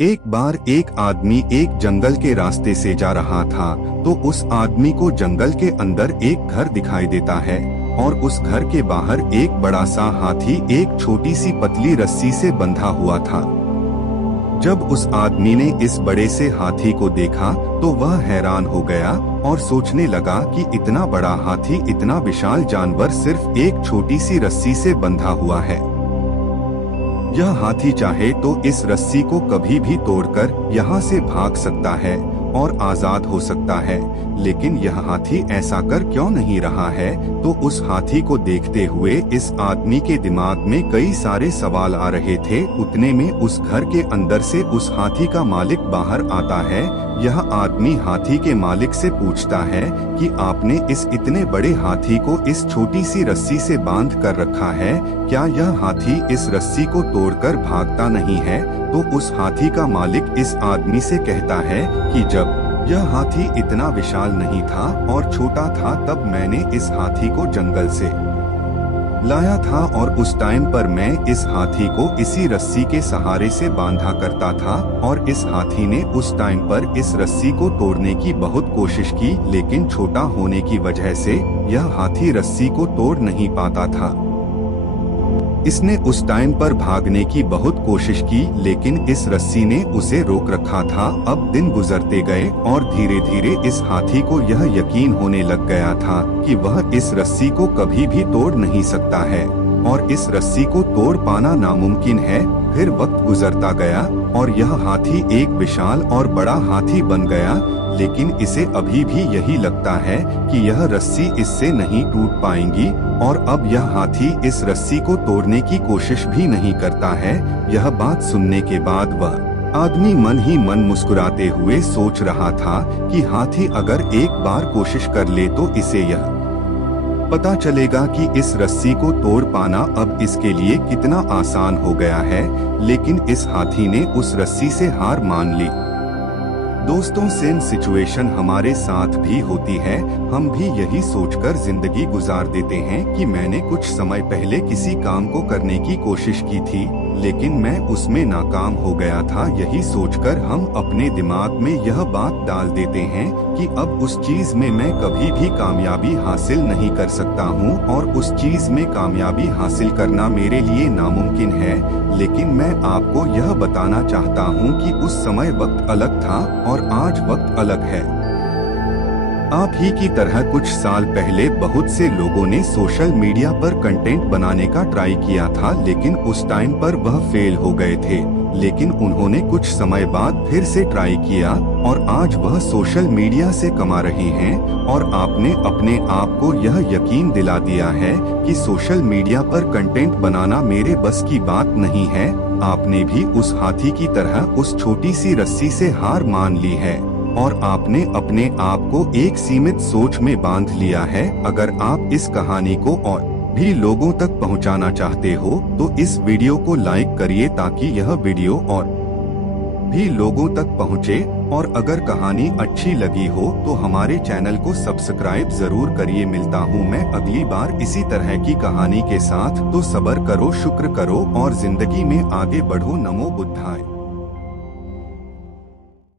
एक बार एक आदमी एक जंगल के रास्ते से जा रहा था, तो उस आदमी को जंगल के अंदर एक घर दिखाई देता है और उस घर के बाहर एक बड़ा सा हाथी एक छोटी सी पतली रस्सी से बंधा हुआ था। जब उस आदमी ने इस बड़े से हाथी को देखा तो वह हैरान हो गया और सोचने लगा कि इतना बड़ा हाथी, इतना विशाल जानवर सिर्फ एक छोटी सी रस्सी से बंधा हुआ है। यह हाथी चाहे तो इस रस्सी को कभी भी तोड़कर यहाँ से भाग सकता है और आजाद हो सकता है, लेकिन यह हाथी ऐसा कर क्यों नहीं रहा है? तो उस हाथी को देखते हुए इस आदमी के दिमाग में कई सारे सवाल आ रहे थे। उतने में उस घर के अंदर से उस हाथी का मालिक बाहर आता है। यह आदमी हाथी के मालिक से पूछता है कि आपने इस इतने बड़े हाथी को इस छोटी सी रस्सी से बांध कर रखा है, क्या यह हाथी इस रस्सी को तोड़कर भागता नहीं है? तो उस हाथी का मालिक इस आदमी से कहता है कि जब यह हाथी इतना विशाल नहीं था और छोटा था, तब मैंने इस हाथी को जंगल से लाया था और उस टाइम पर मैं इस हाथी को इसी रस्सी के सहारे से बांधा करता था और इस हाथी ने उस टाइम पर इस रस्सी को तोड़ने की बहुत कोशिश की, लेकिन छोटा होने की वजह से यह हाथी रस्सी को तोड़ नहीं पाता था। इसने उस टाइम पर भागने की बहुत कोशिश की, लेकिन इस रस्सी ने उसे रोक रखा था। अब दिन गुजरते गए और धीरे धीरे इस हाथी को यह यकीन होने लग गया था कि वह इस रस्सी को कभी भी तोड़ नहीं सकता है और इस रस्सी को तोड़ पाना नामुमकिन है। फिर वक्त गुजरता गया और यह हाथी एक विशाल और बड़ा हाथी बन गया, लेकिन इसे अभी भी यही लगता है कि यह रस्सी इससे नहीं टूट पाएंगी और अब यह हाथी इस रस्सी को तोड़ने की कोशिश भी नहीं करता है। यह बात सुनने के बाद वह आदमी मन ही मन मुस्कुराते हुए सोच रहा था कि हाथी अगर एक बार कोशिश कर ले तो इसे यह पता चलेगा कि इस रस्सी को तोड़ पाना अब इसके लिए कितना आसान हो गया है। लेकिन इस हाथी ने उस रस्सी से हार मान ली। दोस्तों, सेम सिचुएशन हमारे साथ भी होती है। हम भी यही सोचकर जिंदगी गुजार देते हैं कि मैंने कुछ समय पहले किसी काम को करने की कोशिश की थी, लेकिन मैं उसमें नाकाम हो गया था। यही सोचकर हम अपने दिमाग में यह बात डाल देते हैं कि अब उस चीज में मैं कभी भी कामयाबी हासिल नहीं कर सकता हूँ और उस चीज में कामयाबी हासिल करना मेरे लिए नामुमकिन है। लेकिन मैं आपको यह बताना चाहता हूँ कि उस समय वक्त अलग था और आज वक्त अलग है। आप ही की तरह कुछ साल पहले बहुत से लोगों ने सोशल मीडिया पर कंटेंट बनाने का ट्राई किया था, लेकिन उस टाइम पर वह फेल हो गए थे। लेकिन उन्होंने कुछ समय बाद फिर से ट्राई किया और आज वह सोशल मीडिया से कमा रहे हैं। और आपने अपने आप को यह यकीन दिला दिया है कि सोशल मीडिया पर कंटेंट बनाना मेरे बस की बात नहीं है। आपने भी उस हाथी की तरह उस छोटी सी रस्सी से हार मान ली है और आपने अपने आप को एक सीमित सोच में बांध लिया है। अगर आप इस कहानी को और भी लोगों तक पहुंचाना चाहते हो तो इस वीडियो को लाइक करिए ताकि यह वीडियो और भी लोगों तक पहुंचे। और अगर कहानी अच्छी लगी हो तो हमारे चैनल को सब्सक्राइब जरूर करिए। मिलता हूं मैं अगली बार इसी तरह की कहानी के साथ। तो सब्र करो, शुक्र करो और जिंदगी में आगे बढ़ो। नमो बुद्धाय।